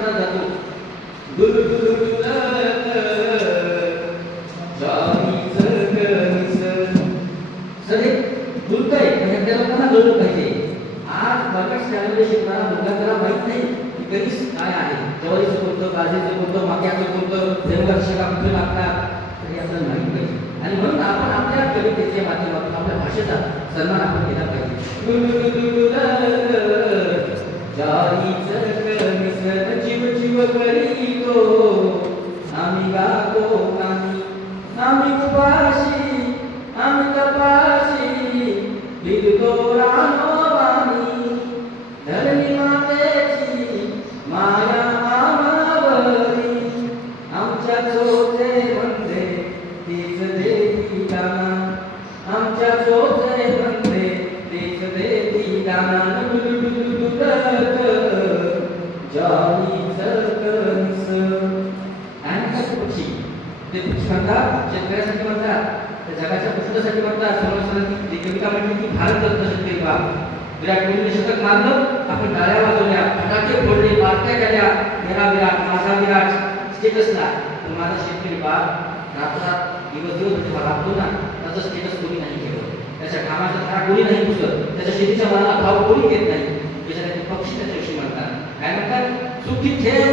म्हटला जातो. म्हणजे लोकांना पाहिजे. आज शाळेमध्ये शिकणारा मुलगा त्याला माहीत नाही की काय आहे. जवारीचं कोणतं बाजरीचं कोणतं माक्याचं कोणतं देवघर कुठे लागतात तरी आपल्याला पाहिजे आणि म्हणून आपण आपल्या कवितेच्या माध्यमातून आपल्या भाषेचा सन्मान आपण केला पाहिजे. जारीचं कणीस जीव जीव करीतो. आम्ही गातो गाणी आम्ही उपाशी आम्ही तपाशी. लिहितो रानोबानी धरणी मातेची माया आमावरी आमच्या चोचे म्हणजे तीच देती गाना आमच्या चोचे म्हणजे तीच देवी गाना ते शेतकऱ्यासाठी म्हणतात तर जगाच्या पुस्तकासाठी म्हणतात सर्वसाधारण कविता म्हणली की भारत रत्न शेतकरी बा? विराट कोहलीने शतक मारलं आपण डाळ्या वाजवल्या फटाके फोडले पार्ट्या केल्या मेरा विराट माझा विराट स्टेटसला पण माझा शेतकरी बाप रात्रात दिवस दिवस जेव्हा राबतो ना त्याचं स्टेटस कोणी नाही केलं. त्याच्या कामाचा धारा कोणी नाही पुसत. त्याच्या शेतीच्या मनाला भाव कोणी देत नाही. त्याच्या पक्षी त्याच्याविषयी म्हणतात. काय म्हणतात? सुखी खेळ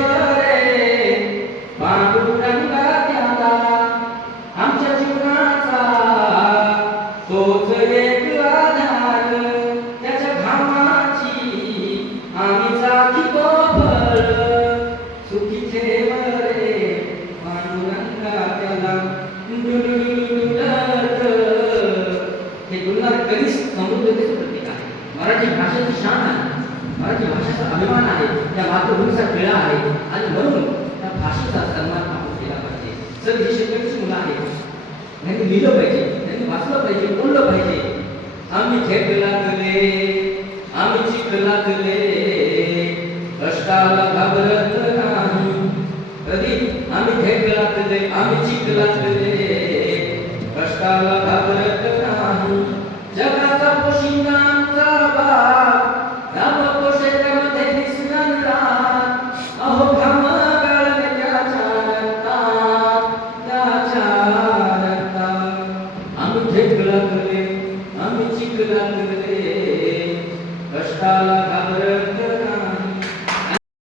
भाषेचा सन्मान आपण केला पाहिजे. सर हे शेतकरीची मुलं आहेत. त्यांनी लिहिलं पाहिजे. त्यांनी वाचलं पाहिजे बोललं पाहिजे. आम्ही खेळलातले आम्ही चिखलातले कष्टाला घाबरत नाही. कधी? आम्ही खेळलातले आम्ही चिखलातले कष्टाला घाबरत नाही. जगाचा पोशिंदा आमचा बाप राम அபேட்களாகிறதே நாம் வெச்சிக்கிறார்களே கஷ்டாலா